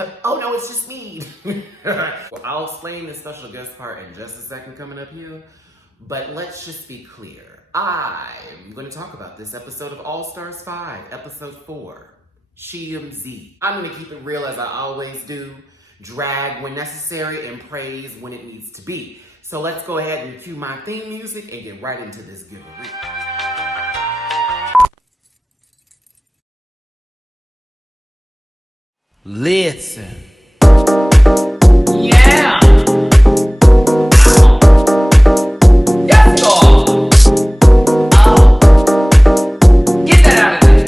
Oh no, it's just me. Well, I'll explain the special guest part in just a second coming up here. But let's just be clear. I'm going to talk about this episode of All Stars 5, episode 4, Z. I'm going to keep it real as I always do. Drag when necessary and praise when it needs to be. So let's go ahead and cue my theme music and get right into this giveaway. Listen. Yeah! Yes, God! Oh! Get that out of there!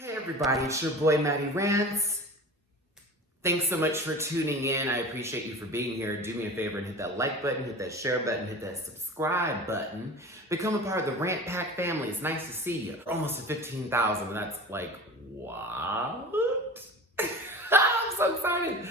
Hey everybody, it's your boy Matty Rants. Thanks so much for tuning in. I appreciate you for being here. Do me a favor and hit that like button, hit that share button, hit that subscribe button. Become a part of the Rant Pack family. It's nice to see you. We're almost at 15,000, and that's like, what? I'm so excited.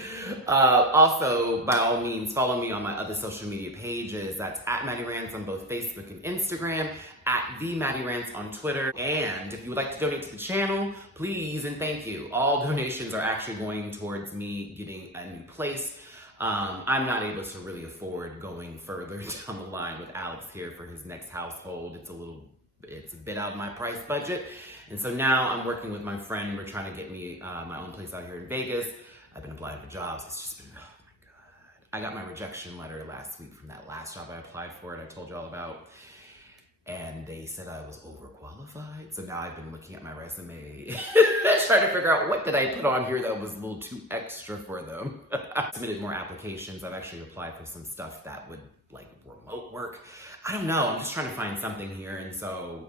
Also, by all means, follow me on my other social media pages. That's at MattyRants on both Facebook and Instagram, at the MattyRants on Twitter. And if you would like to donate to the channel, please and thank you. All donations are actually going towards me getting a new place. I'm not able to really afford going further down the line with Alex here for his next household. It's a bit out of my price budget. And so now I'm working with my friend. We're trying to get me my own place out here in Vegas. I've been applying for jobs. It's just been, oh my God. I got my rejection letter last week from that last job I applied for and I told you all about. And they said I was overqualified. So now I've been looking at my resume, trying to figure out what did I put on here that was a little too extra for them. I submitted more applications. I've actually applied for some stuff that would like remote work. I don't know, I'm just trying to find something here. And so,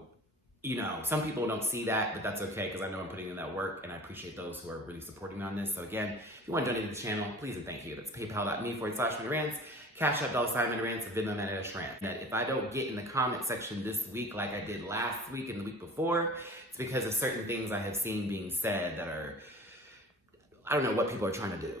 you know, some people don't see that, but that's okay because I know I'm putting in that work and I appreciate those who are really supporting on this. So again, if you want to donate to the channel, please and thank you. That's paypal.me/MattyRants. Cash App $MattyRants, Venmo MattyRants. That if I don't get in the comment section this week like I did last week and the week before, it's because of certain things I have seen being said that are, I don't know what people are trying to do.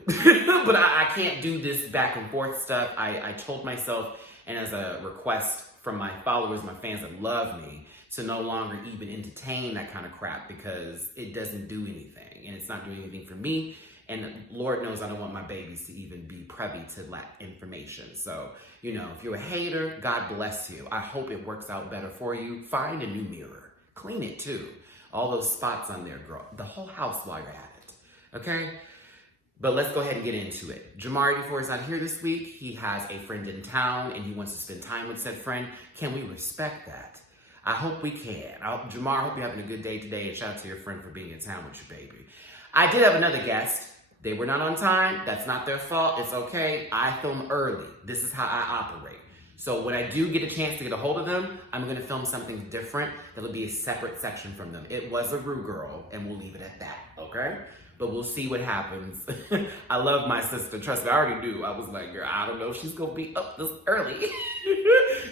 But I can't do this back and forth stuff. I told myself, and as a request from my followers, my fans that love me, to no longer even entertain that kind of crap because it doesn't do anything. And it's not doing anything for me. And Lord knows I don't want my babies to even be privy to that information. So, you know, if you're a hater, God bless you. I hope it works out better for you. Find a new mirror. Clean it too. All those spots on there, girl. The whole house while you're at it. Okay? But let's go ahead and get into it. Ep.4 is not here this week. He has a friend in town and he wants to spend time with said friend. Can we respect that? I hope we can. Jamar, I hope you're having a good day today and shout out to your friend for being in town with your baby. I did have another guest. They were not on time. That's not their fault. It's okay. I film early. This is how I operate. So when I do get a chance to get a hold of them, I'm going to film something different. That'll be a separate section from them. It was a Rue girl, and we'll leave it at that, okay? But we'll see what happens. I love my sister. Trust me, I already knew. I was like, girl, I don't know if she's going to be up this early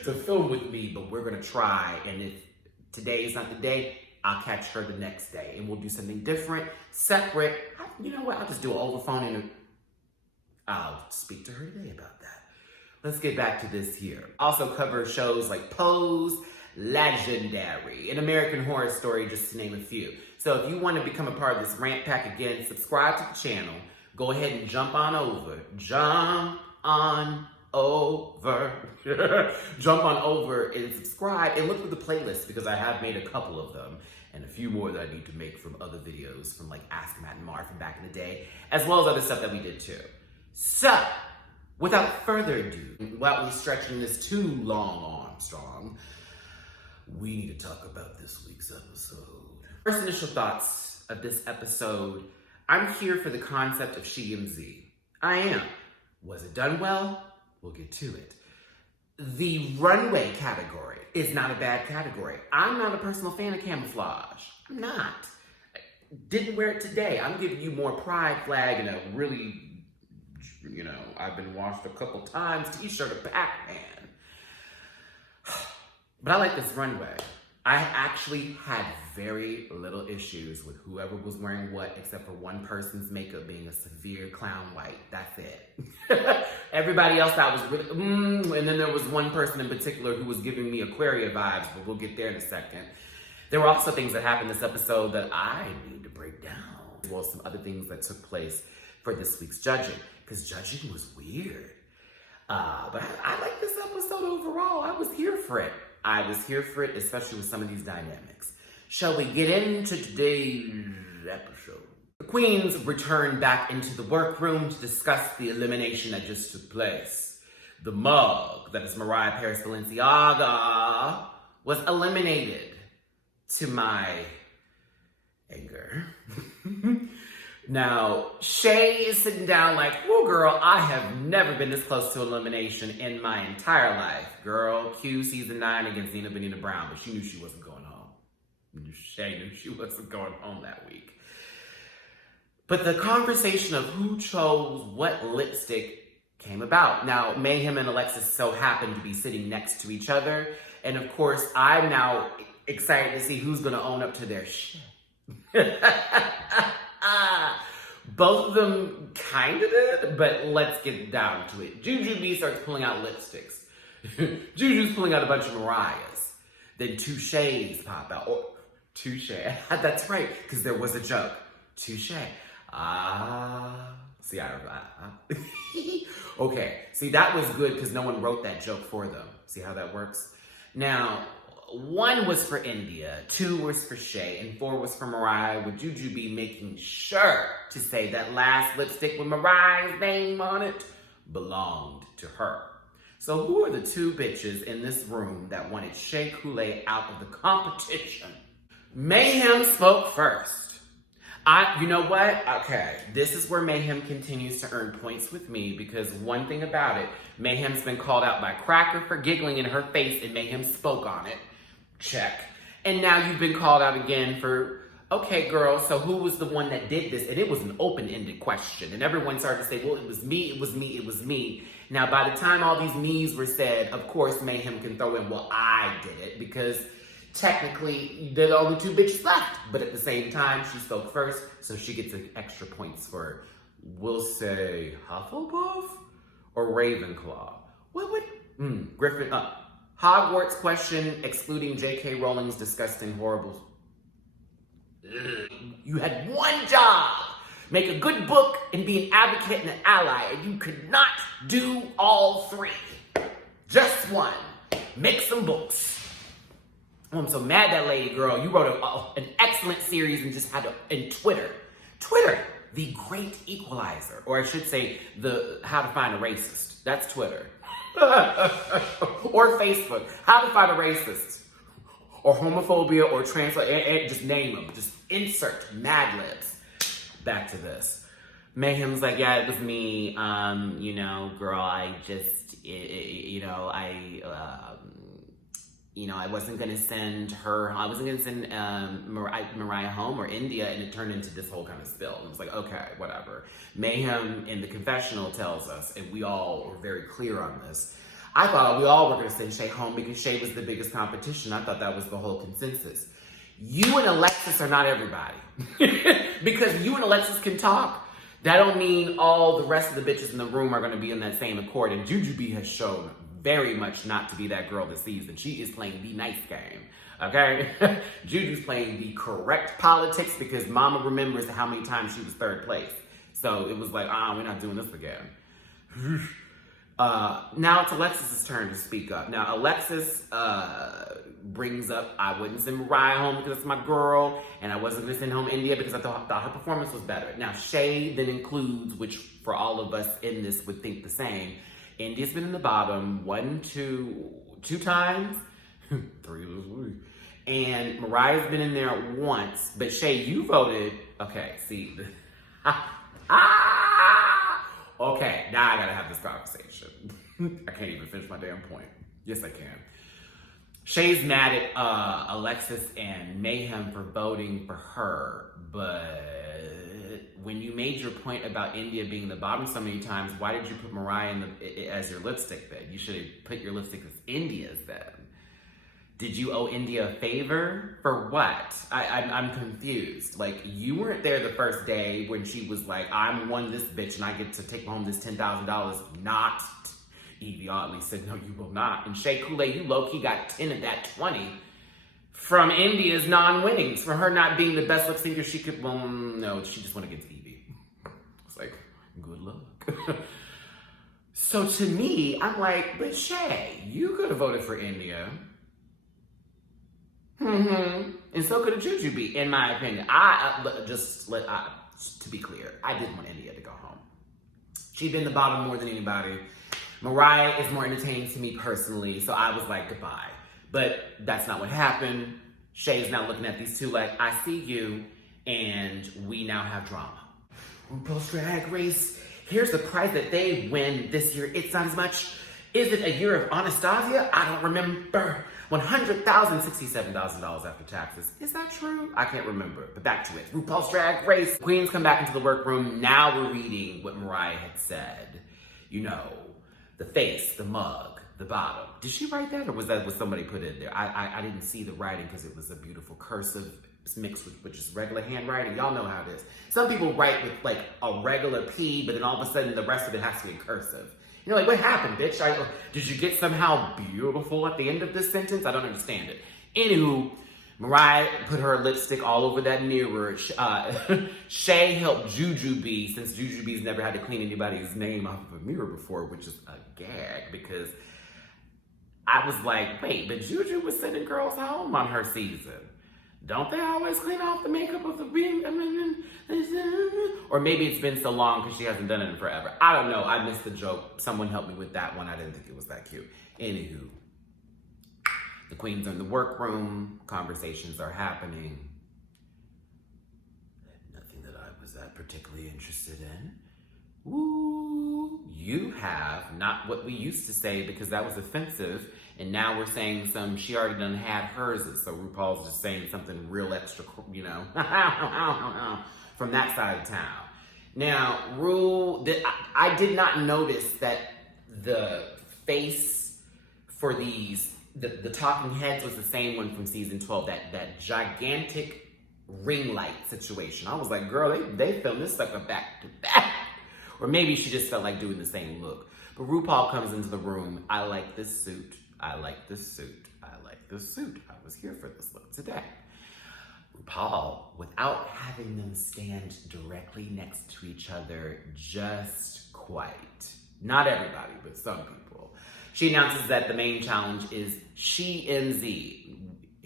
to film with me, but we're going to try. And if today is not the day, I'll catch her the next day and we'll do something different, separate. You know what? I'll just do an over phone and I'll speak to her today about that. Let's get back to this here. Also cover shows like Pose, Legendary, and American Horror Story, just to name a few. So if you want to become a part of this Rant Pack again, subscribe to the channel. Go ahead and jump on over. Jump on over. Jump on over and subscribe and look at the playlist because I have made a couple of them and a few more that I need to make from other videos from like Ask Matt and Mar from back in the day, as well as other stuff that we did too. So, without further ado, without me stretching this too long, Armstrong, we need to talk about this week's episode. First initial thoughts of this episode. I'm here for the concept of Z. I am. Was it done well? We'll get to it. The runway category is not a bad category. I'm not a personal fan of camouflage. I'm not. Didn't wear it today. I'm giving you more pride flag and a really, you know, I've been washed a couple times t-shirt of Pac-Man. But I like this runway. I actually had very little issues with whoever was wearing what, except for one person's makeup being a severe clown white. That's it. Everybody else I was really, and then there was one person in particular who was giving me Aquaria vibes, but we'll get there in a second. There were also things that happened this episode that I need to break down. Well, some other things that took place for this week's judging, because judging was weird. But I like this episode overall. I was here for it. I was here for it, especially with some of these dynamics. Shall we get into today's episode? The queens returned back into the workroom to discuss the elimination that just took place. The mug, that is Mariah Paris Balenciaga, was eliminated to my anger. Now, Shay is sitting down like, whoa, girl, I have never been this close to elimination in my entire life. Girl, Q season 9 against Nina Benita Brown, but she knew she wasn't going home. Shay knew she wasn't going home that week. But the conversation of who chose what lipstick came about. Now, Mayhem and Alexis so happened to be sitting next to each other. And of course, I'm now excited to see who's going to own up to their shit. Both of them kind of did, but let's get down to it. Juju B starts pulling out lipsticks. Juju's pulling out a bunch of Mariahs. Then Touche's pop out. Oh, Touche. That's right, because there was a joke. Touche. See, okay, see, that was good because no one wrote that joke for them. See how that works? Now, 1 was for India, 2 was for Shay, and 4 was for Mariah, with Juju B making sure to say that last lipstick with Mariah's name on it belonged to her. So who are the 2 bitches in this room that wanted Shea Coulee out of the competition? Mayhem spoke first. You know what? Okay, this is where Mayhem continues to earn points with me, because one thing about it, Mayhem's been called out by Cracker for giggling in her face, and Mayhem spoke on it. Check. And now you've been called out again for, okay, girl, so who was the one that did this? And it was an open-ended question. And everyone started to say, well, it was me, it was me, it was me. Now, by the time all these me's were said, of course, Mayhem can throw in, well, I did it, because technically, there are only 2 bitches left. But at the same time, she spoke first, so she gets extra points for, we'll say, Hufflepuff or Ravenclaw. What would, Griffin, Hogwarts question excluding J.K. Rowling's disgusting, horrible. You had one job. Make a good book and be an advocate and an ally, and you could not do all 3. Just one. Make some books. Oh, I'm so mad that lady, girl. You wrote an excellent series and just had to, in Twitter, the great equalizer. Or I should say, the how to find a racist. That's Twitter. Or Facebook. How to find a racist. Or homophobia or trans, just name them. Just insert Mad Libs. Back to this. Mayhem's like, yeah, it was me. You know, girl, I just, I wasn't going to send Mariah home or India, and it turned into this whole kind of spill. And it was like, okay, whatever. Mayhem in the confessional tells us, and we all were very clear on this, I thought we all were going to send Shay home because Shay was the biggest competition. I thought that was the whole consensus. You and Alexis are not everybody. Because you and Alexis can talk. That don't mean all the rest of the bitches in the room are going to be in that same accord. And Juju B has shown very much not to be that girl this season. She is playing the nice game, okay? Juju's playing the correct politics because mama remembers how many times she was 3rd place. So it was like, we're not doing this again. Now it's Alexis's turn to speak up. Now Alexis brings up, I wouldn't send Mariah home because it's my girl, and I wasn't going to send home India because I thought her performance was better. Now Shay then includes, which for all of us in this would think the same, India's been in the bottom 2 times, 3 this week. And Mariah's been in there once, but Shay, you voted, okay, see, okay, now I gotta have this conversation. I can't even finish my damn point. Yes, I can. Shay's mad at Alexis and Mayhem for voting for her, but when you made your point about India being the bottom so many times, why did you put Mariah as your lipstick then? You should have put your lipstick as India's then. Did you owe India a favor? For what? I'm confused. Like, you weren't there the first day when she was like, I'm one this bitch and I get to take home this $10,000. Not. Evie Oddly said, no, you will not. And Shea Coulee, you low-key got 10 of that 20 from India's non-winnings, for her not being the best lip syncer she could. Well, no, she just went against Evie. It's like, good luck. So to me, I'm like, but Shea, you could have voted for India. And so could a Jujubee, in my opinion. To be clear, I didn't want India to go home. She'd been the bottom more than anybody. Mariah is more entertaining to me personally, so I was like, goodbye. But that's not what happened. Shay's now looking at these two like, I see you, and we now have drama. RuPaul's Drag Race, here's the prize that they win this year. It's not as much. Is it a year of Anastasia? I don't remember. $167,000 after taxes. Is that true? I can't remember, but back to it. RuPaul's Drag Race. Queens come back into the workroom. Now we're reading what Mariah had said. You know, the face, the mug, the bottom. Did she write that, or was that what somebody put in there? I didn't see the writing because it was a beautiful cursive mixed with just regular handwriting. Y'all know how it is. Some people write with like a regular P, but then all of a sudden the rest of it has to be in cursive. You're like, what happened, bitch? Did you get somehow beautiful at the end of this sentence? I don't understand it. Anywho, Mariah put her lipstick all over that mirror. Shea helped Jujubee, since Jujubee's never had to clean anybody's name off of a mirror before, which is a gag, because I was like, wait, but Juju was sending girls home on her season. Don't they always clean off the makeup of the ring? Or maybe it's been so long because she hasn't done it in forever. I don't know. I missed the joke. Someone helped me with that one. I didn't think it was that cute. Anywho, the queens are in the workroom. Conversations are happening. Nothing that I was that particularly interested in. Ooh, you have not what we used to say because that was offensive. And now we're saying she already done had hers. So RuPaul's just saying something real extra, you know, from that side of town. Now, I did not notice that the face for the talking heads was the same one from season 12, that gigantic ring light situation. I was like, girl, they filmed this sucker back to back. Or maybe she just felt like doing the same look. But RuPaul comes into the room. I like this suit. I like this suit. I like this suit. I was here for this look today. RuPaul, without having them stand directly next to each other, just quite. Not everybody, but some people. She announces that the main challenge is SheMZ.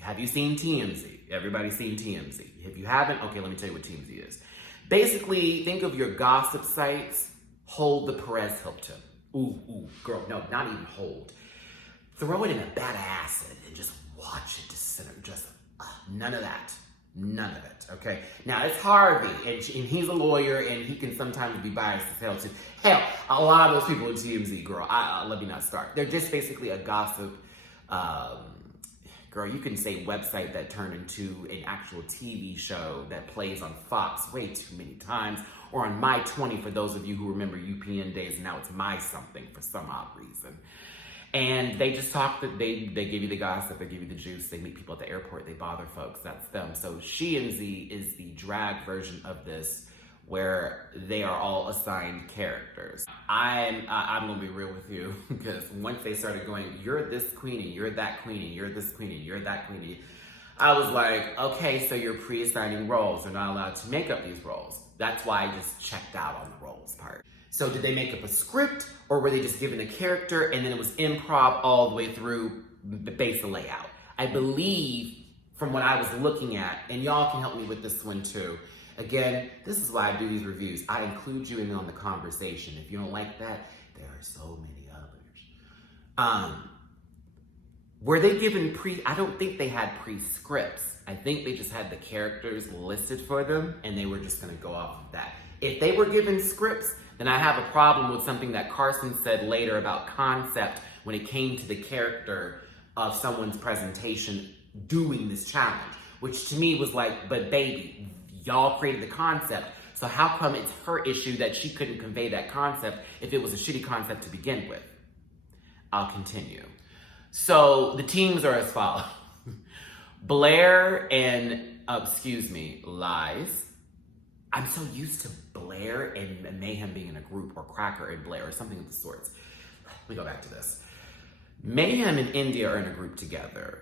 Have you seen TMZ? Everybody's seen TMZ. If you haven't, okay, let me tell you what TMZ is. Basically, think of your gossip sites. Hold the Perez Hilton. Ooh, girl, no, not even hold. Throw it in a vat of acid and just watch it disintegrate. Just none of that. None of it, okay? Now, it's Harvey, and he's a lawyer, and he can sometimes be biased as hell, too. Hell, a lot of those people in TMZ, girl, let me not start. They're just basically a gossip, girl, you can say website that turned into an actual TV show that plays on Fox way too many times, or on My 20 for those of you who remember UPN days, and now it's My Something for some odd reason. And they just talk, they give you the gossip, they give you the juice, they meet people at the airport, they bother folks, that's them. So SheMZ is the drag version of this, where they are all assigned characters. I'm gonna be real with you, because once they started going, you're this queenie, you're that queenie, you're this queenie, you're that queenie, I was like, okay, so you're pre-assigning roles. They're not allowed to make up these roles. That's why I just checked out on the roles part. So did they make up a script, or were they just given a character and then it was improv all the way through the base of layout? I believe, from what I was looking at, and y'all can help me with this one too. Again, this is why I do these reviews. I include you in on the conversation. If you don't like that, there are so many others. Were they given I don't think they had pre-scripts. I think they just had the characters listed for them and they were just gonna go off of that. If they were given scripts, then I have a problem with something that Carson said later about concept when it came to the character of someone's presentation doing this challenge, which to me was like, but baby, y'all created the concept, so how come it's her issue that she couldn't convey that concept if it was a shitty concept to begin with? I'll continue. So the teams are as follows. Blair and, Lies. I'm so used to Blair and Mayhem being in a group, or Cracker and Blair, or something of the sorts. Let me go back to this. Mayhem and India are in a group together.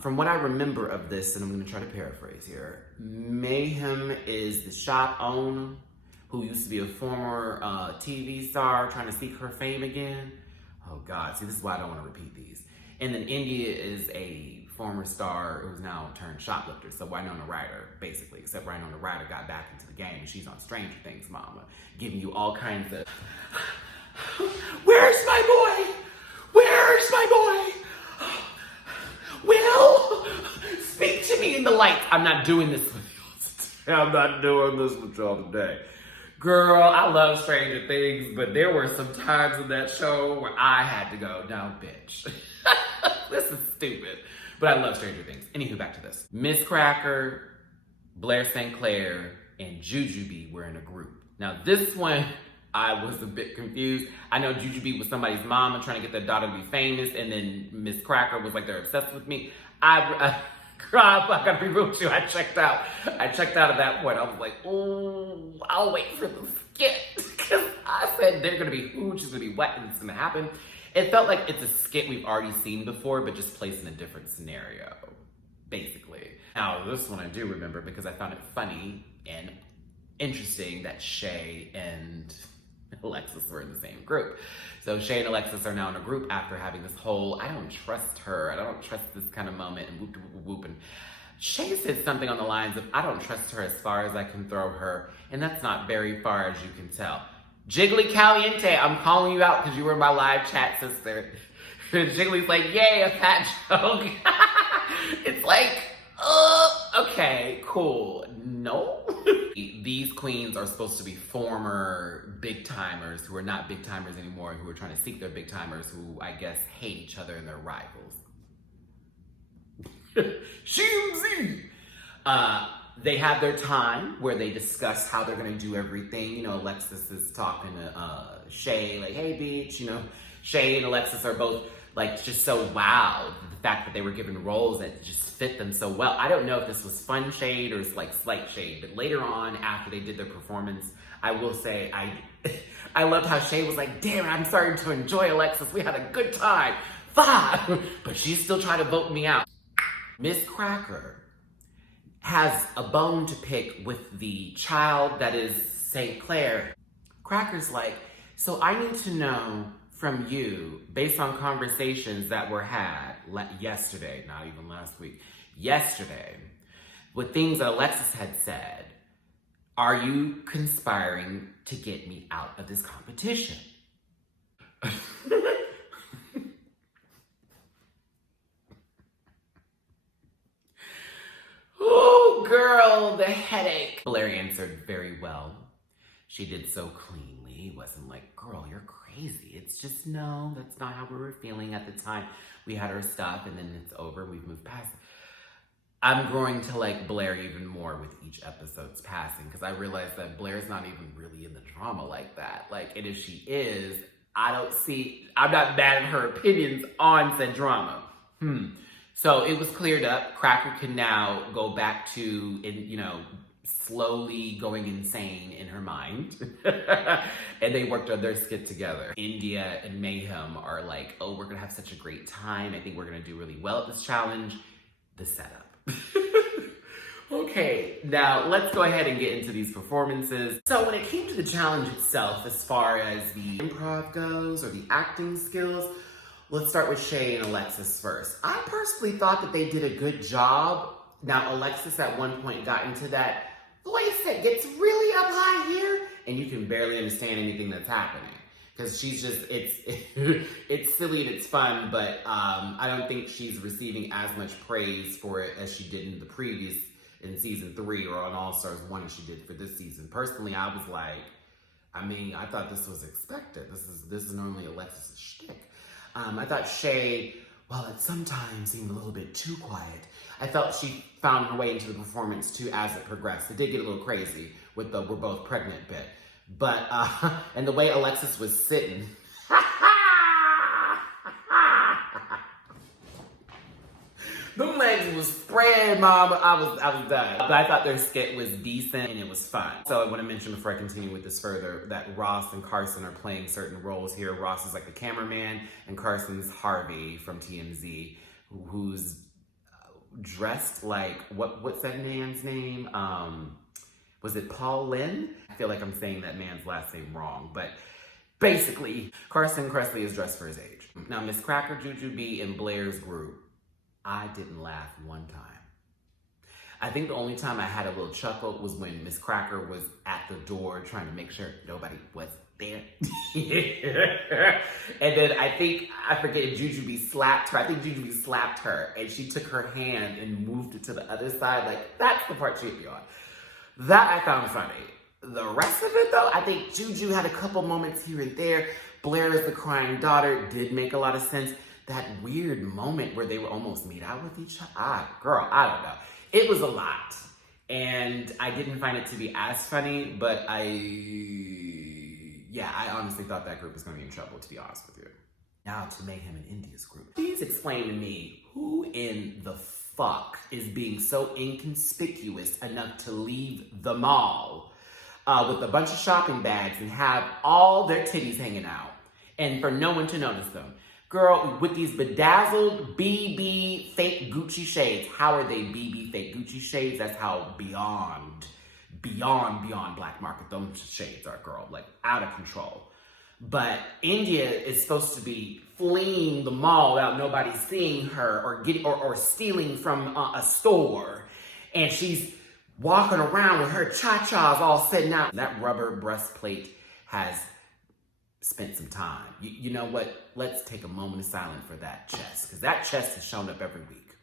From what I remember of this, and I'm gonna try to paraphrase here, Mayhem is the shop owner who used to be a former TV star trying to seek her fame again. Oh God, see, this is why I don't wanna repeat these. And then India is a former star who's now turned shoplifter. So Winona Ryder, basically, except Winona Ryder got back into the game and she's on Stranger Things, mama, giving you all kinds of, where's my boy? Where's my boy? Will, speak to me in the light. I'm not doing this with you. I'm not doing this with y'all today. Girl, I love Stranger Things, but there were some times in that show where I had to go, no, bitch. This is stupid. But I love Stranger Things. Anywho, back to this. Miss Cracker, Blair St. Clair, and Jujubee were in a group. Now this one, I was a bit confused. I know Jujubee was somebody's mom and trying to get their daughter to be famous, and then Miss Cracker was like, they're obsessed with me. I gotta be real with you. I checked out. At that point. I was like, oh, I'll wait for the skit. Because I said they're gonna be who, she's gonna be what, and it's gonna happen. It felt like it's a skit we've already seen before, but just placed in a different scenario, basically. Now, this one I do remember because I found it funny and interesting that Shay and Alexis were in the same group. So Shay and Alexis are now in a group after having this whole, I don't trust her, I don't trust this kind of moment, and whoop, whoop, whoop. And Shay said something on the lines of, I don't trust her as far as I can throw her, and that's not very far as you can tell. Jiggly Caliente, I'm calling you out because you were in my live chat, sister. Jiggly's like, yay, a fat joke. It's like, okay, cool. No. These queens are supposed to be former big timers who are not big timers anymore, who are trying to seek their big timers, who I guess hate each other and their rivals. Shimzy! They have their time where they discuss how they're gonna do everything. You know, Alexis is talking to Shay, like, hey, bitch, you know, Shay and Alexis are both like just so wowed the fact that they were given roles that just fit them so well. I don't know if this was fun shade or like slight shade, but later on, after they did their performance, I will say I loved how Shay was like, damn, I'm starting to enjoy Alexis. We had a good time. 5, but she's still trying to vote me out. Miss Cracker has a bone to pick with the child that is St. Clair. Cracker's like, so I need to know from you, based on conversations that were had yesterday, not even last week, yesterday, with things that Alexis had said, are you conspiring to get me out of this competition? Oh, girl, the headache. Blair answered very well. She did so cleanly. It wasn't like, girl, you're crazy. It's just, no, that's not how we were feeling at the time. We had our stuff and then it's over. We've moved past it. I'm growing to like Blair even more with each episode's passing because I realized that Blair's not even really in the drama like that. Like, and if she is, I'm not mad at her opinions on said drama. So it was cleared up. Cracker can now go back to, slowly going insane in her mind. And they worked on their skit together. India and Mayhem are like, oh, we're gonna have such a great time. I think we're gonna do really well at this challenge. The setup. Okay, now let's go ahead and get into these performances. So when it came to the challenge itself, as far as the improv goes or the acting skills, let's start with Shay and Alexis first. I personally thought that they did a good job. Now, Alexis at one point got into that voice that gets really up high here, and you can barely understand anything that's happening. Because she's just, it's silly and it's fun, but I don't think she's receiving as much praise for it as she did in the previous, in season 3 or on All Stars 1 as she did for this season. Personally, I was like, I thought this was expected. This is normally Alexis' shtick. I thought Shay, while it sometimes seemed a little bit too quiet, I felt she found her way into the performance too as it progressed. It did get a little crazy with the we're both pregnant bit. But, and the way Alexis was sitting. The legs was spread okay, Mom, I was done. But I thought their skit was decent and it was fun. So I want to mention before I continue with this further that Ross and Carson are playing certain roles here. Ross is like the cameraman and Carson's Harvey from TMZ, who's dressed like, what's that man's name? Was it Paul Lynn? I feel like I'm saying that man's last name wrong, but basically, Carson Kressley is dressed for his age. Now, Miss Cracker, Juju B, and Blair's group, I didn't laugh one time. I think the only time I had a little chuckle was when Miss Cracker was at the door trying to make sure nobody was there. And then I forget if Juju B slapped her. I think Juju B slapped her and she took her hand and moved it to the other side. Like, that's the part she hit me on. That I found funny. The rest of it though, I think Juju had a couple moments here and there. Blair as the crying daughter did make a lot of sense. That weird moment where they would almost meet out with each other. Girl, I don't know. It was a lot. And I didn't find it to be as funny, but I honestly thought that group was going to be in trouble, to be honest with you. Now to Mayhem and India's group. Please explain to me who in the fuck is being so inconspicuous enough to leave the mall with a bunch of shopping bags and have all their titties hanging out and for no one to notice them. Girl, with these bedazzled BB fake Gucci shades. How are they BB fake Gucci shades? That's how beyond black market those shades are, girl. Like, out of control. But India is supposed to be fleeing the mall without nobody seeing her or stealing from a store. And she's walking around with her cha-chas all sitting out. That rubber breastplate has spent some time. You know what? Let's take a moment of silence for that chest, because that chest has shown up every week.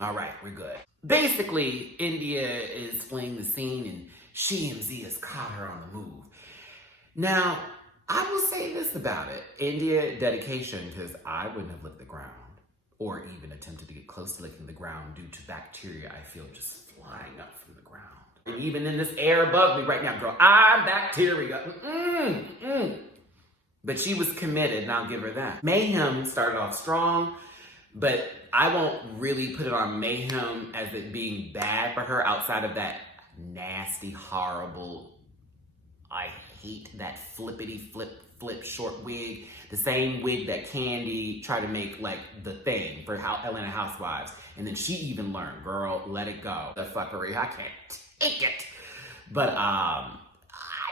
All right, we're good. Basically, India is fleeing the scene and TMZ has caught her on the move. Now, I will say this about it. India dedication, because I wouldn't have licked the ground or even attempted to get close to licking the ground due to bacteria I feel just flying up from the ground. And even in this air above me right now, girl, I'm bacteria. But she was committed, and I'll give her that. Mayhem started off strong, but I won't really put it on Mayhem as it being bad for her outside of that nasty, horrible, I hate that flippity flip short wig. The same wig that Candy tried to make like the thing for Atlanta Housewives. And then she even learned, girl, let it go. The fuckery, I can't take it. But I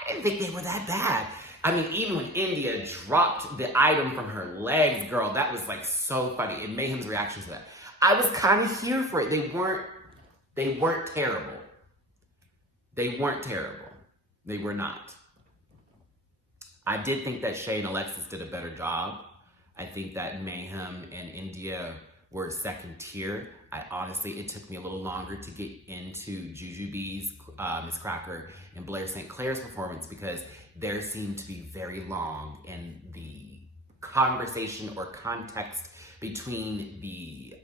didn't think they were that bad. I mean, even when India dropped the item from her legs, girl, that was like so funny. And Mayhem's reaction to that. I was kind of here for it. They weren't terrible. They weren't terrible. They were not. I did think that Shay and Alexis did a better job. I think that Mayhem and India were second tier. It took me a little longer to get into Juju B's, Miss Cracker, and Blair St. Clair's performance because there seemed to be very long and the conversation or context between the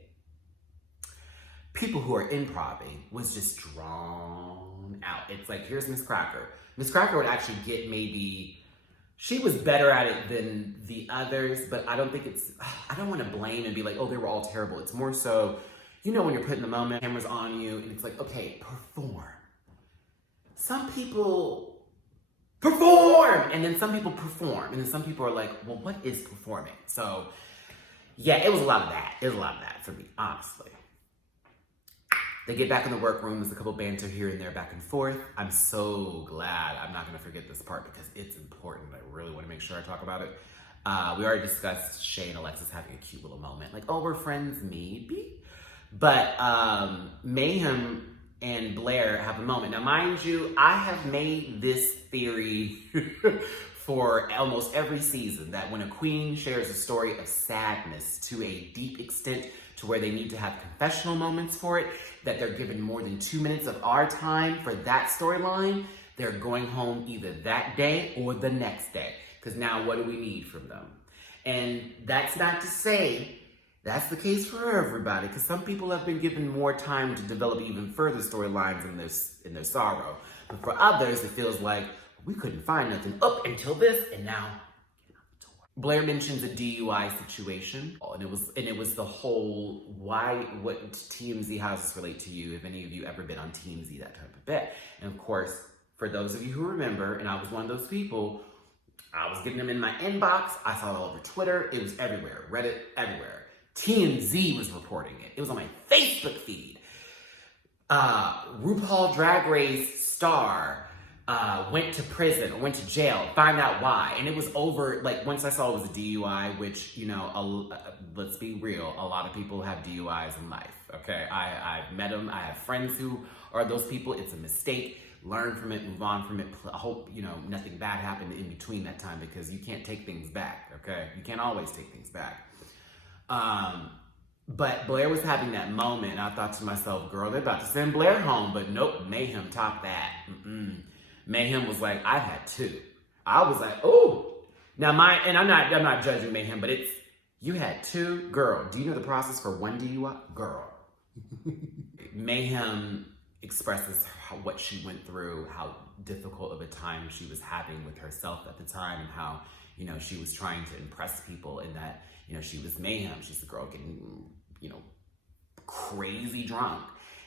people who are improving was just drawn out. It's like, here's Miss Cracker. Miss Cracker would actually get she was better at it than the others, but I don't want to blame and be like, oh, they were all terrible. It's more so, when you're put in the moment, camera's on you, and it's like, okay, perform. Some people perform, and then some people perform, and then some people are like, well, what is performing? So, yeah, it was a lot of that. It was a lot of that for me, honestly. They get back in the workroom. There's a couple banter here and there back and forth. I'm so glad I'm not going to forget this part because it's important. I really want to make sure I talk about it. We already discussed Shay and Alexis having a cute little moment. Like, oh, we're friends, maybe. But Mayhem and Blair have a moment. Now, mind you, I have made this theory for almost every season that when a queen shares a story of sadness to a deep extent to where they need to have confessional moments for it, that they're given more than 2 minutes of our time for that storyline, they're going home either that day or the next day. Because now what do we need from them? And that's not to say that's the case for everybody, because some people have been given more time to develop even further storylines in their sorrow. But for others, it feels like we couldn't find nothing up until this, and now get out the door. Blair mentions a DUI situation, and it was the whole what TMZ, how does this relate to you? If any of you ever been on TMZ, that type of bit. And of course, for those of you who remember, and I was one of those people, I was getting them in my inbox. I saw it all over Twitter. It was everywhere. Reddit, everywhere. TMZ was reporting it. It was on my Facebook feed. RuPaul Drag Race star went to prison or went to jail, find out why. And it was over, like, once I saw it was a DUI, which, you know, let's be real, a lot of people have DUIs in life, okay? I've met them. I have friends who are those people. It's a mistake. Learn from it, move on from it. I hope, you know, nothing bad happened in between that time, because you can't take things back, okay? You can't always take things back. But Blair was having that moment, and I thought to myself, girl, they're about to send Blair home, but nope, Mayhem topped that. Mayhem was like, I had two. I was like, oh. Now and I'm not judging Mayhem, but you had two? Girl, do you know the process for one DUI? Girl. Mayhem expresses what she went through, how difficult of a time she was having with herself at the time, and how, you know, she was trying to impress people, and that, you know, she was Mayhem. She's the girl getting, you know, crazy drunk.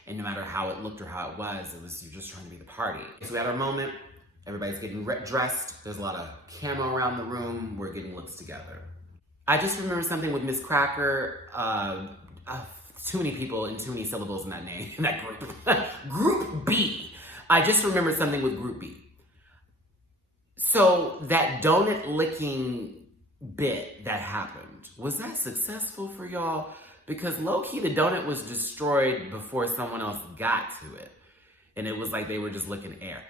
And no matter how it looked or how it was, you're just trying to be the party. So we had our moment. Everybody's getting dressed. There's a lot of camera around the room. We're getting looks together. I just remember something with Miss Cracker. Too many people and too many syllables in that name, in that group. Group B. I just remembered something with Group B. So that donut licking bit that happened, was that successful for y'all? Because low-key, the donut was destroyed before someone else got to it. And it was like they were just licking air.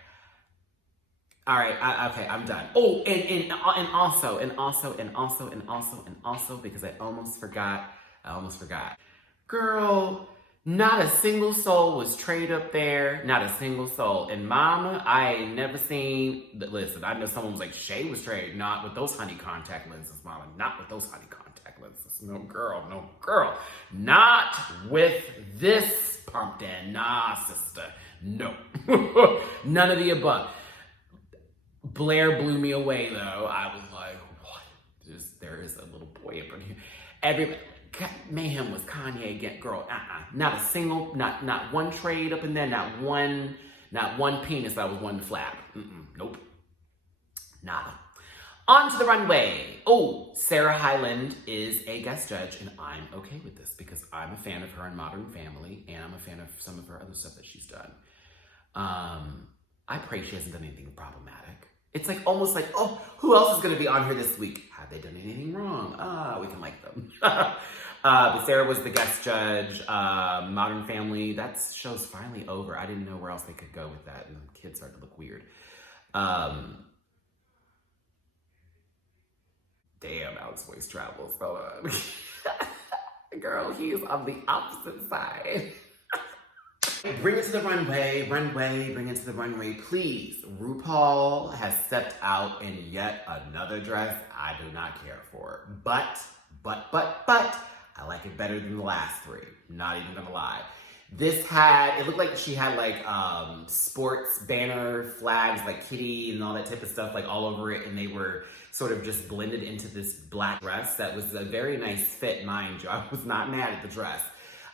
All right, okay, I'm done. Oh, and also, because I almost forgot. Girl, not a single soul was traded up there. Not a single soul. And mama, I ain't never seen, listen, I know someone was like, Shay was traded. Not with those honey contact lenses, mama. Not with those honey contact lenses. No, girl. Not with this pumpkin. Nah, sister. No. None of the above. Blair blew me away, though. I was like, what? There is a little boy up in here. Mayhem was Kanye again, girl. Not a single, not one trade up in there, not one penis that was one to flap. Nope. Nada. On to the runway. Oh, Sarah Hyland is a guest judge, and I'm okay with this because I'm a fan of her in Modern Family, and I'm a fan of some of her other stuff that she's done. I pray she hasn't done anything problematic. It's like almost like, oh, who else is going to be on here this week? Have they done anything wrong? We can like them. But Sarah was the guest judge. Modern Family, that show's finally over. I didn't know where else they could go with that, and the kids started to look weird. Damn, Alex voice travels. Hold on. Girl, he's on the opposite side. Bring it to the runway, bring it to the runway, please. Rupaul has stepped out in yet another dress I do not care for. But, I like it better than the last three. Not even gonna lie. It looked like she had like sports banner flags, like kitty and all that type of stuff, like all over it, and they were sort of just blended into this black dress that was a very nice fit, mind you. I was not mad at the dress.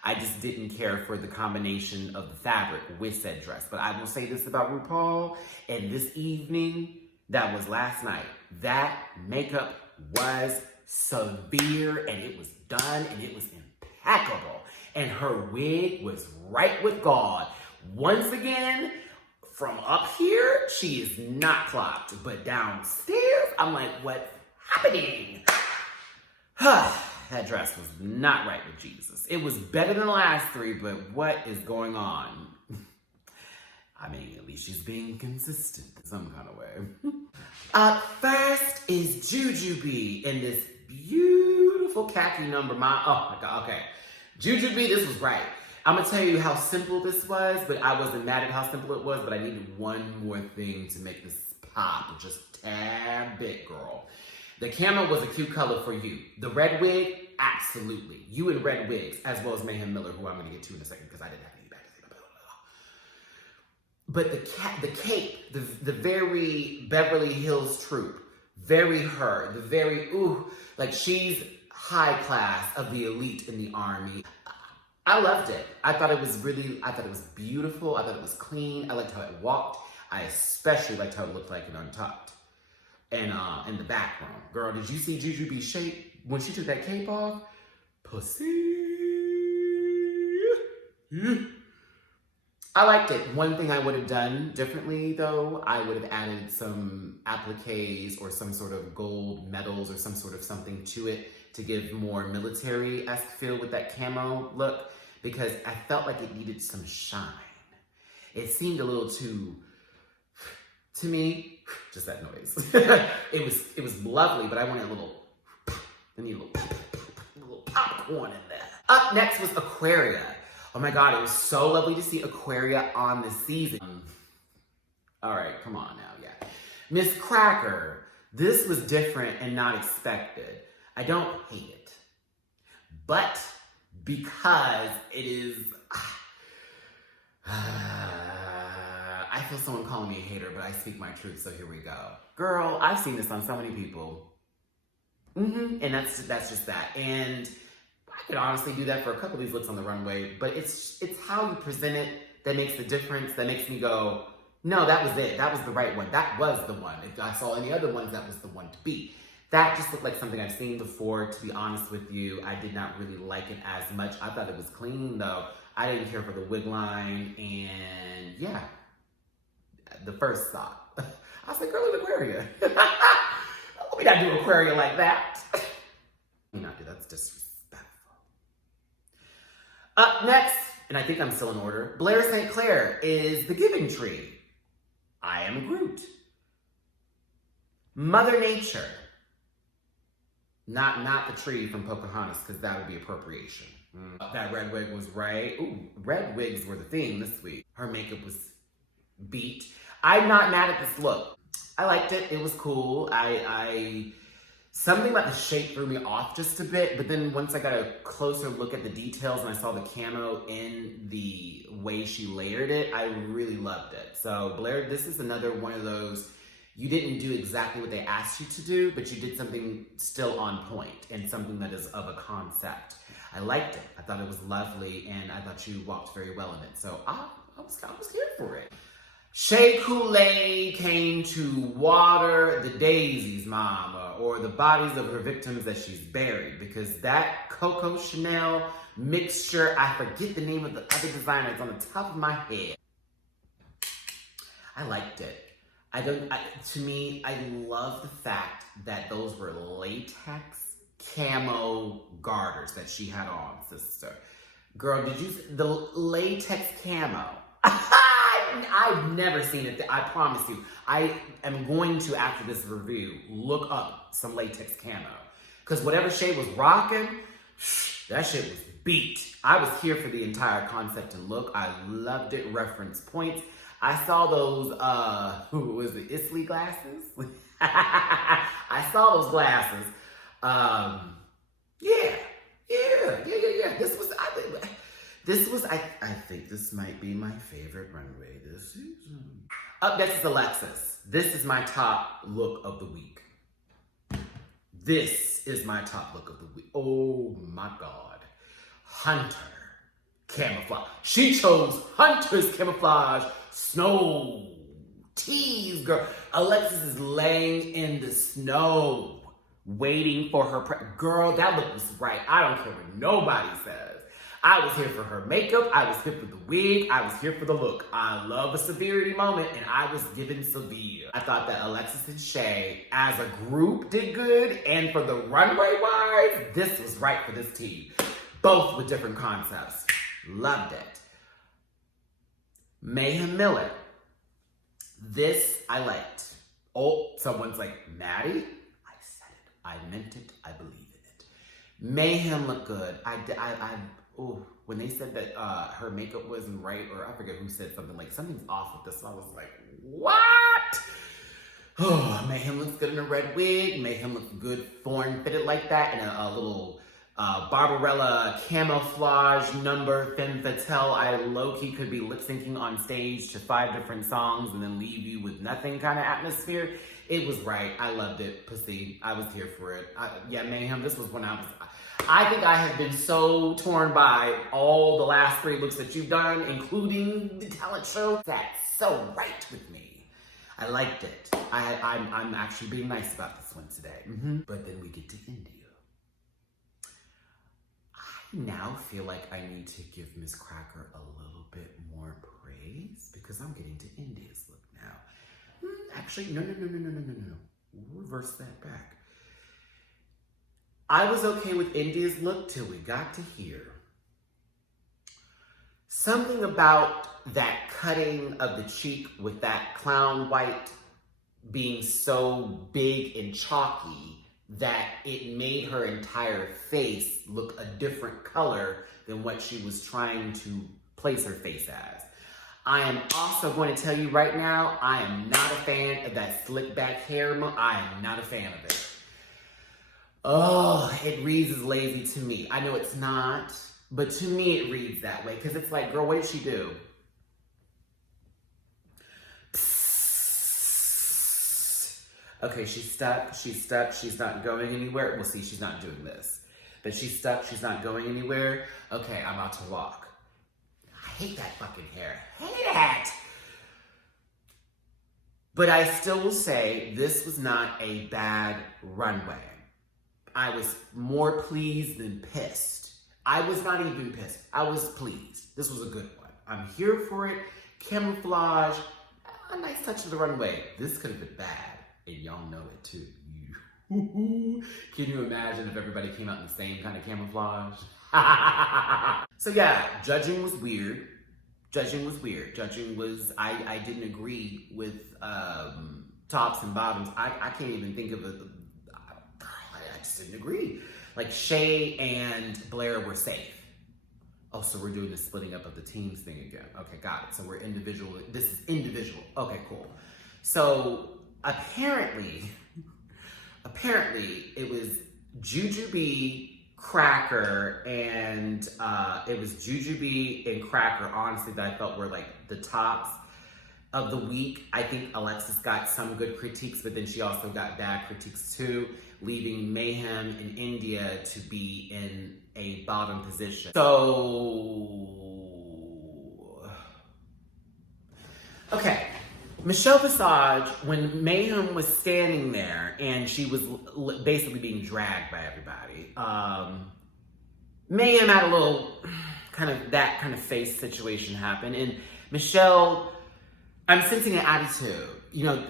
I just didn't care for the combination of the fabric with said dress. But I will say this about RuPaul, and this evening, that was last night, that makeup was severe, and it was done, and it was impeccable. And her wig was right with God. Once again, from up here, she is not clocked. But downstairs, I'm like, what's happening? That dress was not right with Jesus. It was better than the last three, but what is going on? I mean, at least she's being consistent in some kind of way. Up first is Jujubee in this beautiful khaki number. Oh my God, okay. Jujubee, this was right. I'm gonna tell you how simple this was, but I wasn't mad at how simple it was, but I needed one more thing to make this pop, just a tad bit, girl. The camel was a cute color for you. The red wig, absolutely. You in red wigs, as well as Mayhem Miller, who I'm gonna get to in a second, because I didn't have any bad to say about it. But the cape, the very Beverly Hills troupe, very her, the very, ooh, like she's high class of the elite in the army. I loved it. I thought it was beautiful. I thought it was clean. I liked how it walked. I especially liked how it looked like it untucked. And in the background. Girl, did you see Juju be shaped when she took that cape off? Pussy. I liked it. One thing I would have done differently, though, I would have added some appliques or some sort of gold medals or some sort of something to it to give more military-esque feel with that camo look, because I felt like it needed some shine. It seemed a little too, to me, just that noise. It was lovely, but I wanted a little popcorn in there. Up next was Aquaria. Oh my God, it was so lovely to see Aquaria on the season. All right, come on now, yeah. Miss Cracker, this was different and not expected. I don't hate it, but because it is, I feel someone calling me a hater, but I speak my truth, so here we go. Girl, I've seen this on so many people. And that's just that. And I could honestly do that for a couple of these looks on the runway, but it's how you present it that makes the difference, that makes me go, no, that was it. That was the right one. That was the one. If I saw any other ones, that was the one to beat. That just looked like something I've seen before, to be honest with you. I did not really like it as much. I thought it was clean, though. I didn't care for the wig line, and yeah, the first thought. I was like, girl, it's Aquaria. Let me not do Aquaria like that. Let me not do that's disrespectful. Up next, and I think I'm still in order, Blair St. Clair is the Giving Tree. I am Groot. Mother Nature. Not the tree from Pocahontas, because that would be appropriation. That red wig was right. Ooh, red wigs were the theme this week. Her makeup was beat. I'm not mad at this look. I liked it. It was cool. Something about the shape threw me off just a bit, but then once I got a closer look at the details and I saw the camo in the way she layered it, I really loved it. So Blair, this is another one of those, you didn't do exactly what they asked you to do, but you did something still on point and something that is of a concept. I liked it. I thought it was lovely, and I thought you walked very well in it. So I was here for it. Shea Coulee came to water the daisies, mama, or the bodies of her victims that she's buried, because that Coco Chanel mixture, I forget the name of the other designer, it's on the top of my head. I liked it. To me, I love the fact that those were latex camo garters that she had on, sister. Girl, did you see the latex camo? I've never seen it. I promise you. I am going to, after this review, look up some latex camo. Because whatever Shay was rocking, that shit was beat. I was here for the entire concept and look. I loved it. Reference points. I saw those, who was it, Isley glasses? I saw those glasses. Yeah. I think this might be my favorite runway this season. Up next is Alexis. This is my top look of the week. This is my top look of the week. Oh my God. Hunter camouflage. She chose Hunter's camouflage snow tees, girl. Alexis is laying in the snow, waiting for her girl, that look was right. I don't care what nobody says. I was here for her makeup. I was here for the wig. I was here for the look. I love a severity moment, and I was given severe. I thought that Alexis and Shay, as a group, did good, and for the runway-wise, this was right for this team. Both with different concepts. Loved it. Mayhem Miller. This I liked. Oh, someone's like, Matty? I said it. I meant it. I believe in it. Mayhem looked good. When they said that her makeup wasn't right, or I forget who said something like, something's off with this, and I was like, what? Oh, Mayhem looks good in a red wig. Mayhem looks good form fitted like that, and a little Barbarella camouflage number, femme fatale. I low-key could be lip-syncing on stage to 5 different songs and then leave you with nothing kind of atmosphere. It was right. I loved it. Pussy. I was here for it. Yeah, Mayhem, this was when I think I have been so torn by all the last 3 books that you've done, including the talent show. That's so right with me. I liked it. I'm actually being nice about this one today. But then we get to India. I now feel like I need to give Miss Cracker a little bit more praise because I'm getting to India's look now. Actually, no. We'll reverse that back. I was okay with India's look till we got to here. Something about that cutting of the cheek with that clown white being so big and chalky that it made her entire face look a different color than what she was trying to place her face as. I am also going to tell you right now, I am not a fan of that slick back hair. I am not a fan of it. Oh, it reads as lazy to me. I know it's not, but to me it reads that way because it's like, girl, what did she do? Okay, she's stuck, she's not going anywhere. Well, see, she's not doing this. But she's stuck, she's not going anywhere. Okay, I'm about to walk. I hate that fucking hair. Hate it! But I still will say this was not a bad runway. I was more pleased than pissed. I was not even pissed. I was pleased. This was a good one. I'm here for it. Camouflage, a nice touch of the runway. This could have been bad. And y'all know it too. Can you imagine if everybody came out in the same kind of camouflage? So yeah, judging was weird. Judging was, I didn't agree with tops and bottoms. I can't even think of I just didn't agree. Like Shay and Blair were safe. Oh, so we're doing the splitting up of the teams thing again. Okay, got it. So we're individual. This is individual. Okay, cool. So apparently it was Jujubee, Cracker, and it was Jujubee and Cracker, honestly, that I felt were like the tops of the week. I think Alexis got some good critiques, but then she also got bad critiques too, leaving Mayhem and India to be in a bottom position. So, okay. Michelle Visage, when Mayhem was standing there and she was basically being dragged by everybody, Mayhem had a little that kind of face situation happen. And Michelle, I'm sensing an attitude,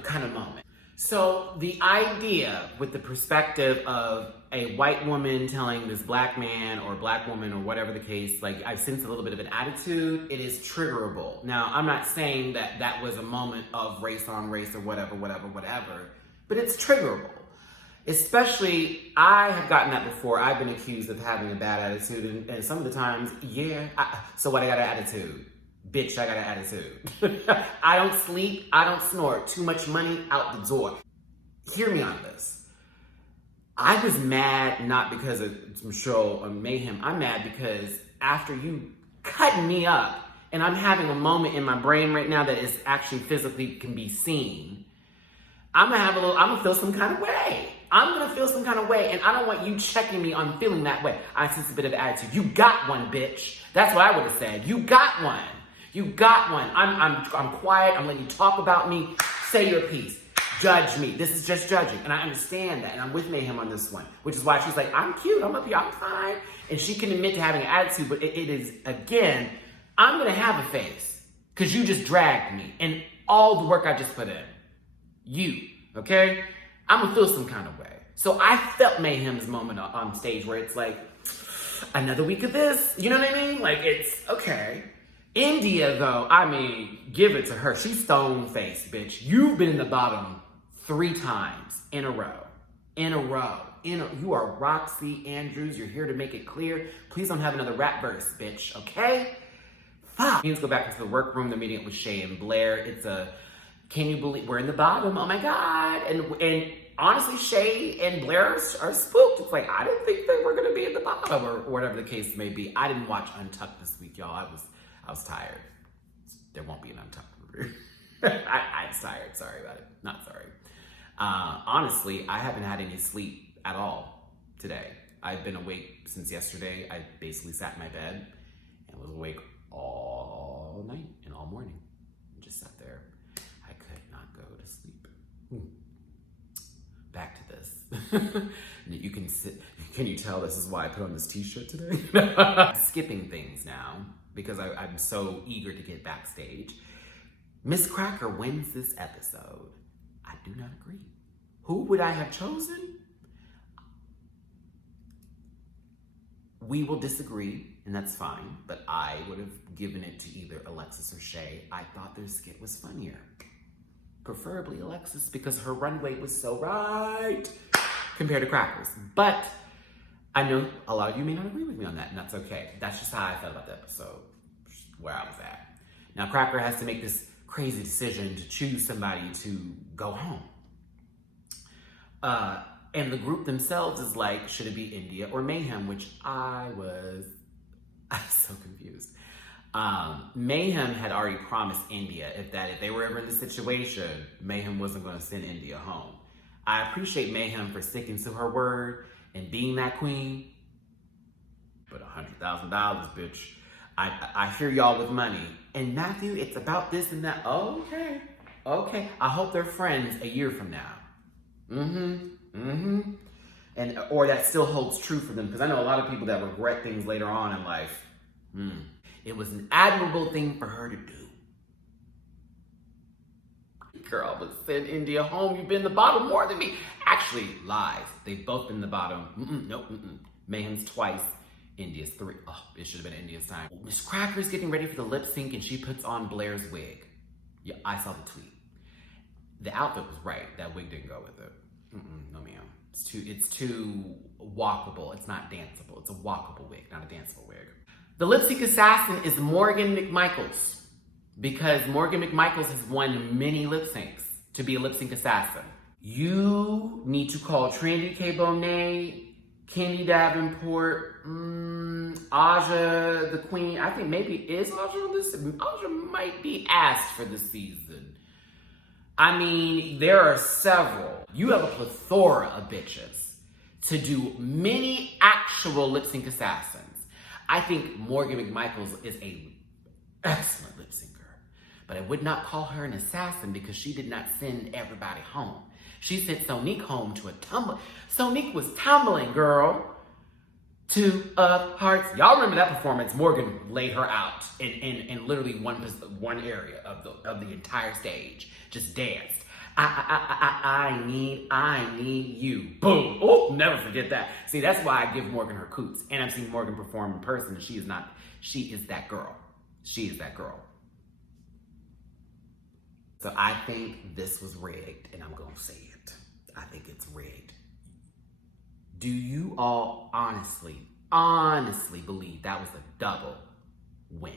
kind of moment. So the idea with the perspective of a white woman telling this black man or black woman or whatever the case, like I sense a little bit of an attitude, it is triggerable. Now, I'm not saying that that was a moment of race on race or whatever, but it's triggerable. Especially, I have gotten that before. I've been accused of having a bad attitude, and some of the times, so what, I got an attitude? Bitch, I got an attitude. I don't sleep, I don't snore. Too much money, out the door. Hear me on this. I was mad not because of Michelle or Mayhem. I'm mad because after you cutting me up, and I'm having a moment in my brain right now that is actually physically can be seen, I'm gonna feel some kind of way. I'm gonna feel some kind of way, and I don't want you checking me on feeling that way. I sense a bit of attitude. You got one, bitch. That's what I would have said. You got one. You got one. I'm quiet. I'm letting you talk about me. Say your piece. Judge me. This is just judging. And I understand that. And I'm with Mayhem on this one. Which is why she's like, I'm cute. I'm up here. I'm fine. And she can admit to having an attitude. But it is, again, I'm going to have a face. Because you just dragged me. And all the work I just put in. You. Okay? I'm going to feel some kind of way. So I felt Mayhem's moment on stage where it's like, another week of this. You know what I mean? Like, it's okay. India, though, give it to her. She's stone-faced, bitch. You've been in the bottom 3 times in a row. You are Roxy Andrews. You're here to make it clear. Please don't have another rap verse, bitch, okay? Fuck. Let's go back into the workroom. They're meeting up with Shay and Blair. Can you believe we're in the bottom? Oh my God. And honestly, Shay and Blair are spooked. It's like, I didn't think they were going to be in the bottom, or whatever the case may be. I didn't watch Untucked this week, y'all. I was tired. There won't be an Untucked review. I was tired. Sorry about it. Not sorry. Honestly, I haven't had any sleep at all today. I've been awake since yesterday. I basically sat in my bed and was awake all night and all morning. And just sat there. I could not go to sleep. Back to this. You can sit. Can you tell this is why I put on this t-shirt today? Skipping things now because I'm so eager to get backstage. Miss Cracker wins this episode. I do not agree. Who would I have chosen? We will disagree, and that's fine, but I would have given it to either Alexis or Shay. I thought their skit was funnier. Preferably Alexis, because her runway was so right compared to Cracker's. But I know a lot of you may not agree with me on that, and that's okay. That's just how I felt about the episode, where I was at. Now, Cracker has to make this crazy decision to choose somebody to go home. And the group themselves is like, should it be India or Mayhem? Which I was so confused. Mayhem had already promised India if they were ever in the situation, Mayhem wasn't going to send India home. I appreciate Mayhem for sticking to her word and being that queen, but $100,000, bitch. I hear y'all with money. And Matthew, it's about this and that. Oh, okay. I hope they're friends a year from now. And or that still holds true for them, because I know a lot of people that regret things later on in life. It was an admirable thing for her to do. Girl, but send India home. You've been in the bottom more than me. Actually, lies. They've both been in the bottom. Nope. Mayhem's twice. India's 3. Oh, it should have been India's time. Miss Cracker's getting ready for the lip sync and she puts on Blair's wig. Yeah, I saw the tweet. The outfit was right. That wig didn't go with it. No, ma'am. It's too walkable. It's not danceable. It's a walkable wig, not a danceable wig. The lip sync assassin is Morgan McMichaels, because Morgan McMichaels has won many lip syncs to be a lip sync assassin. You need to call Trendy K. Bonet, Kenny Davenport, Aja, the queen. I think maybe is Aja on this? Aja might be asked for the season. I mean, there are several. You have a plethora of bitches to do many actual lip sync assassins. I think Morgan McMichaels is an excellent lip syncer, but I would not call her an assassin because she did not send everybody home. She sent Sonique home to a tumble. Sonique was tumbling, girl, to Hearts. Y'all remember that performance? Morgan laid her out in literally one area of the entire stage. Just danced. I need you. Boom. Oh, never forget that. See, that's why I give Morgan her coots. And I've seen Morgan perform in person. She is that girl. She is that girl. So I think this was rigged, and I'm going to say it. I think it's rigged. Do you all honestly believe that was a double win?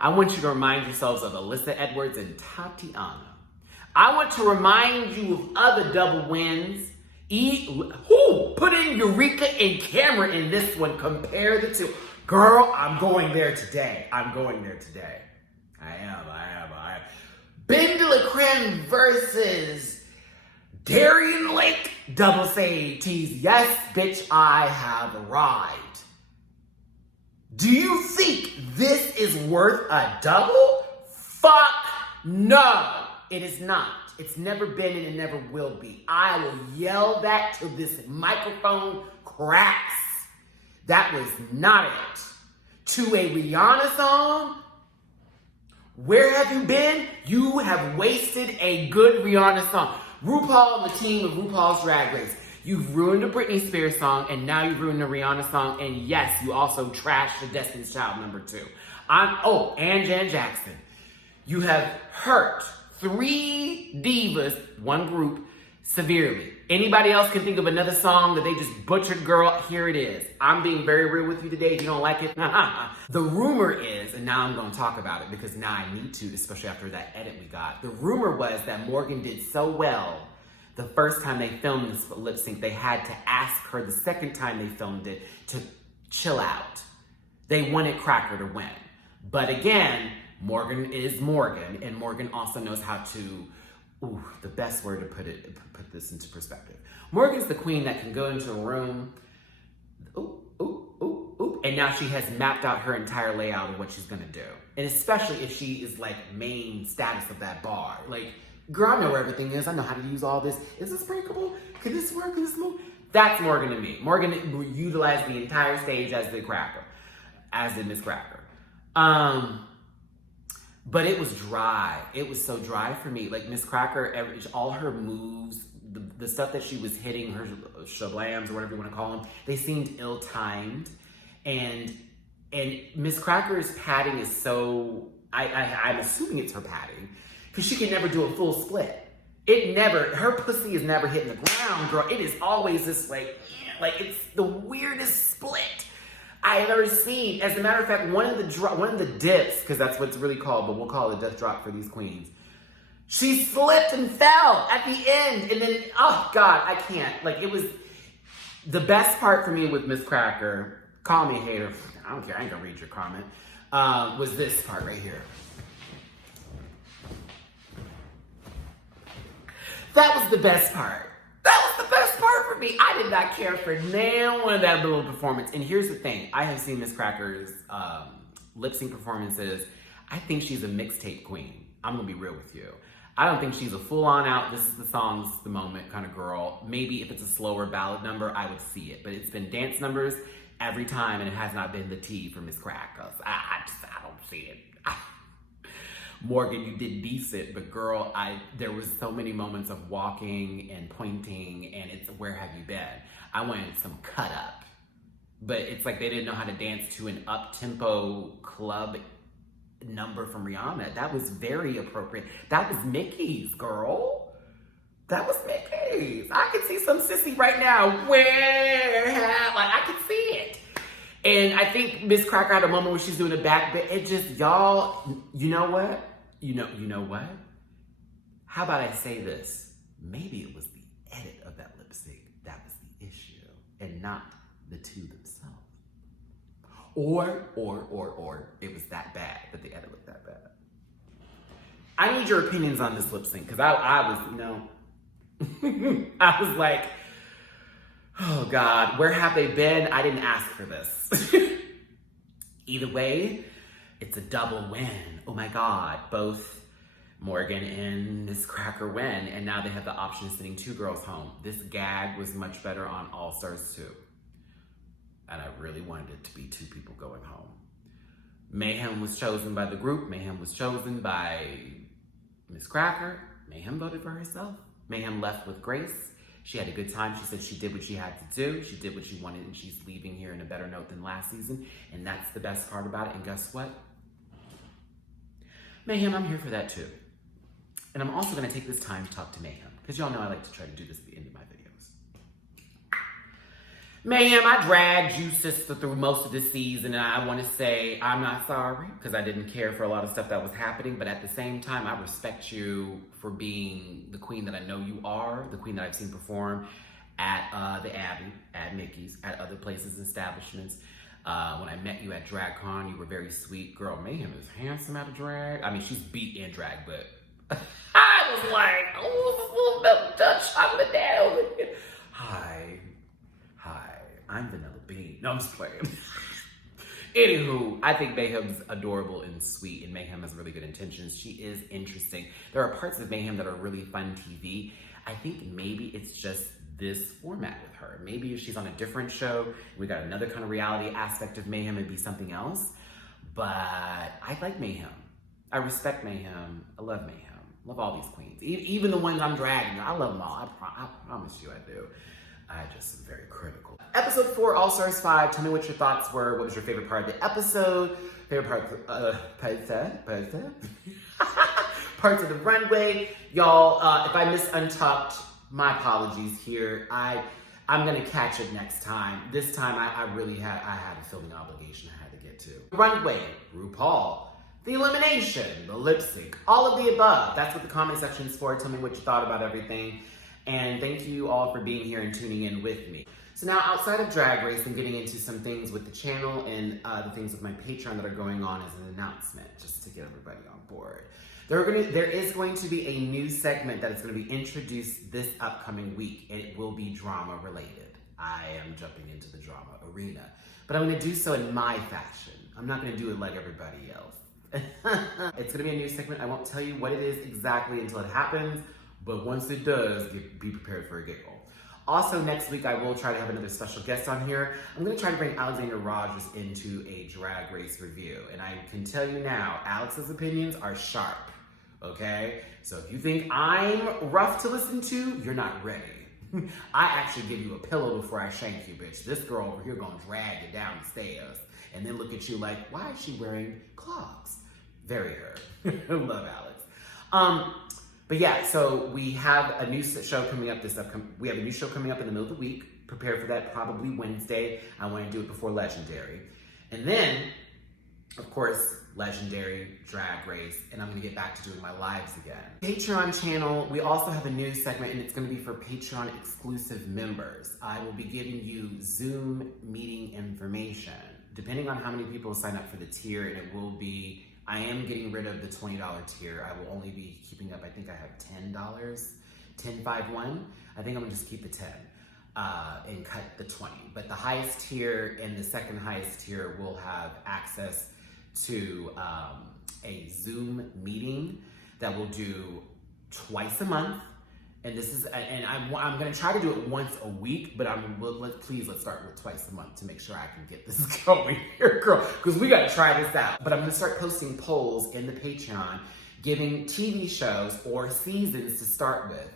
I want you to remind yourselves of Alyssa Edwards and Tatiana. I want to remind you of other double wins. Put in Eureka and Cameron in this one. Compare the two. Girl, I'm going there today. I am. Ben de la Creme versus Darian Lake. Double say tease. Yes, bitch, I have arrived. Do you think this is worth a double? Fuck no. It is not. It's never been and it never will be. I will yell that till this microphone cracks. That was not it. To a Rihanna song? Where have you been? You have wasted a good Rihanna song. RuPaul and the team of RuPaul's Drag Race. You've ruined a Britney Spears song, and now you've ruined a Rihanna song, and yes, you also trashed the Destiny's Child #2. And Jan Jackson. You have hurt 3 divas, one group, severely. Anybody else can think of another song that they just butchered, girl? Here it is. I'm being very real with you today. If you don't like it, the rumor is, and now I'm going to talk about it because now I need to, especially after that edit we got. The rumor was that Morgan did so well the first time they filmed this lip sync, they had to ask her the second time they filmed it to chill out. They wanted Cracker to win. But again, Morgan is Morgan, and Morgan also knows how to, the best word to put this into perspective. Morgan's the queen that can go into a room, and now she has mapped out her entire layout of what she's gonna do. And especially if she is like main status of that bar. Like, girl, I know where everything is. I know how to use all this. Is this breakable? Can this work? Can this move? That's Morgan to me. Morgan utilized the entire stage as the Cracker, as did Miss Cracker. But it was dry. It was so dry for me. Like Miss Cracker, all her moves, the stuff that she was hitting, her shablams or whatever you want to call them, they seemed ill-timed. And Miss Cracker's padding is so, I'm assuming it's her padding, because she can never do a full split. Her pussy is never hitting the ground, girl. It is always this like it's the weirdest split I've ever seen. As a matter of fact, one of the dips, because that's what it's really called, but we'll call it a death drop for these queens. She slipped and fell at the end, and then, oh God, I can't. Like, it was the best part for me with Miss Cracker. Call me a hater. I don't care. I ain't gonna read your comment. Was this part right here. That was the best part. That was the best part for me. I did not care for one of that little performance. And here's the thing. I have seen Miss Cracker's lip sync performances. I think she's a mixtape queen. I'm gonna be real with you. I don't think she's a full-on out, this is the song, this is the moment kind of girl. Maybe if it's a slower ballad number, I would see it. But it's been dance numbers every time, and it has not been the T for Miss Cracker. I don't see it. Morgan, you did decent, but girl, there was so many moments of walking and pointing, and it's where have you been? I wanted some cut up. But it's like they didn't know how to dance to an up-tempo club number from Rihanna. That was very appropriate. That was Mickey's, girl. That was Mickey's. I can see some sissy right now. I can see it. And I think Miss Cracker had a moment where she's doing a back bit. It just, y'all, you know what? You know what? How about I say this? Maybe it was the edit of that lip sync that was the issue, and not the two themselves. Or it was that bad, that the edit looked that bad. I need your opinions on this lip sync, because I was like, oh God, where have they been? I didn't ask for this. Either way, it's a double win. Oh my God, both Morgan and Miss Cracker win, and now they have the option of sending two girls home. This gag was much better on All Stars 2. And I really wanted it to be two people going home. Mayhem was chosen by the group. Mayhem was chosen by Miss Cracker. Mayhem voted for herself. Mayhem left with grace. She had a good time. She said she did what she had to do. She did what she wanted, and she's leaving here in a better note than last season. And that's the best part about it. And guess what? Mayhem, I'm here for that too. And I'm also gonna take this time to talk to Mayhem, because y'all know I like to try to do this at the end of my videos. Mayhem, I dragged you, sister, through most of the season, and I want to say I'm not sorry, because I didn't care for a lot of stuff that was happening, but at the same time, I respect you for being the queen that I know you are, the queen that I've seen perform at the Abbey, at Mickey's, at other places and establishments. When I met you at DragCon, you were very sweet. Girl, Mayhem is handsome at a drag. I mean, she's beat in drag, but I was like, oh, this little milk Dutch chocolate dad over here. Hi, I'm Vanilla Bean. No, I'm just playing. Anywho, I think Mayhem's adorable and sweet, and Mayhem has really good intentions. She is interesting. There are parts of Mayhem that are really fun TV. I think maybe it's just this format with her. Maybe if she's on a different show, we got another kind of reality aspect of Mayhem, it'd be something else. But I like Mayhem. I respect Mayhem. I love Mayhem. Love all these queens. Even the ones I'm dragging. I love them all. I promise you I do. I just am very critical. Episode 4, All Stars 5. Tell me what your thoughts were. What was your favorite part of the episode? Favorite parts of the runway. Y'all, if I missed Untucked, my apologies here. I'm gonna catch it next time. This time I had a filming obligation I had to get to. Runway, Rupaul, the elimination, the lip sync, all of the above. That's what the comment section is for. Tell me what you thought about everything. And thank you all for being here and tuning in with me. So now, outside of Drag Race, I'm getting into some things with the channel and the things with my Patreon that are going on as an announcement, just to get everybody on board. There is going to be a new segment that is going to be introduced this upcoming week, and it will be drama related. I am jumping into the drama arena, but I'm going to do so in my fashion. I'm not going to do it like everybody else. It's going to be a new segment. I won't tell you what it is exactly until it happens, but once it does, be prepared for a giggle. Also, next week, I will try to have another special guest on here. I'm going to try to bring Alexander Rogers into a Drag Race review. And I can tell you now, Alex's opinions are sharp, okay? So if you think I'm rough to listen to, you're not ready. I actually give you a pillow before I shank you, bitch. This girl over here gonna drag you down the stairs and then look at you like, why is she wearing clogs? Very her. Love Alex. But yeah, so we have a new show coming up we have a new show coming up in the middle of the week. Prepare for that probably Wednesday. I want to do it before Legendary. And then, of course, Legendary, Drag Race, and I'm going to get back to doing my lives again. Patreon channel, we also have a new segment, and it's going to be for Patreon exclusive members. I will be giving you Zoom meeting information, depending on how many people sign up for the tier, and it will be, I am getting rid of the $20 tier. I will only be keeping up, I think I have $10, 1051. I think I'm gonna just keep the 10 and cut the 20. But the highest tier and the second highest tier will have access to a Zoom meeting that we'll do twice a month. And this is, and I'm gonna try to do it once a week, but please let's start with twice a month to make sure I can get this going here, girl, because we gotta try this out. But I'm gonna start posting polls in the Patreon, giving TV shows or seasons to start with.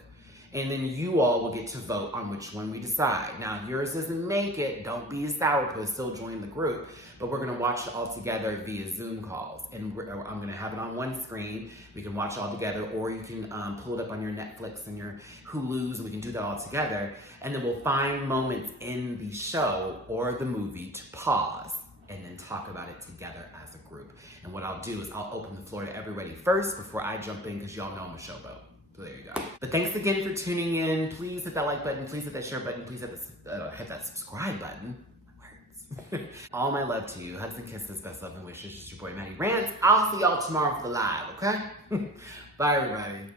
And then you all will get to vote on which one we decide. Now, if yours doesn't make it, don't be a sourpuss, still join the group. But we're gonna watch it all together via Zoom calls. And I'm gonna have it on one screen. We can watch it all together, or you can pull it up on your Netflix and your Hulus, and we can do that all together. And then we'll find moments in the show or the movie to pause and then talk about it together as a group. And what I'll do is I'll open the floor to everybody first before I jump in, because y'all know I'm a showboat. So there you go. But thanks again for tuning in. Please hit that like button. Please hit that share button. Please hit that subscribe button. Words. All my love to you. Hugs and kisses. Best love and wishes. It's your boy, Matty Rants. I'll see y'all tomorrow for the live, okay? Bye, everybody.